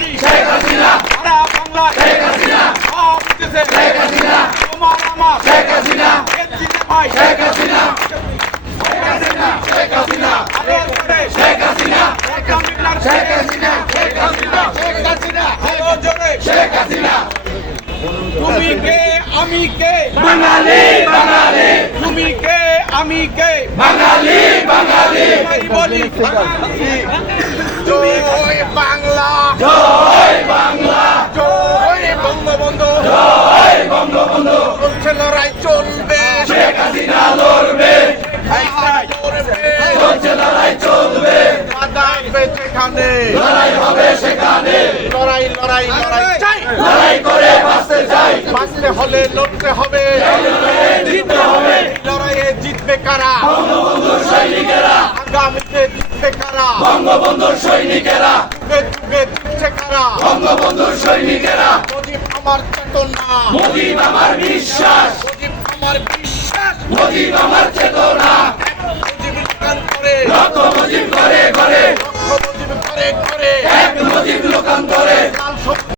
বলি শেখ হাসিনা, সারা বাংলা শেখ হাসিনা, সব দেশে শেখ হাসিনা, তোমার আমার শেখ হাসিনা, এজিতে ভাই শেখ হাসিনা, শেখ হাসিনা, শেখ হাসিনা, আদর করে শেখ হাসিনা, একদম শেখ হাসিনা, শেখ হাসিনা, শেখ হাসিনা, আদর জোরে শেখ হাসিনা। তুমি কে আমি কে বাঙালি বাঙালি, তুমি কে আমি কে বাঙালি বাঙালি, সবাই বলি বাঙালি। জয় বাংলা, জয় বাংলা, জয় বঙ্গবন্ধু, জয় বঙ্গবন্ধু। চলছে লড়াই চলবে, শেখ হাসিনা লড়বে, চলছে লড়াই চলবে, বাঁচবে যেখানে লড়াই হবে সেখানে, লড়াই লড়াই লড়াই চাই, লড়াই করে বাঁচতে চাই, বাঁচতে হলে লড়তে হবে, জিততে হবে। লড়াইয়ে জিতবে কারা? বঙ্গবন্ধুর সৈনিকেরা। আগামীতে জিতবে কারা? বঙ্গবন্ধুর সৈনিকেরা। যুগে যুগে জিতছে কারা? বঙ্গবন্ধুর সৈনিকেরা। মুজিব আমার চেতনা, মুজিব আমার বিশ্বাস, মুজিব আমার বিশ্বাস, মুজিব আমার চেতনা। মুজিব লোকান করে, লক্ষ মুজিব করে করে, লক্ষ মুজিব করে করে, এক মুজিব লোকান করে।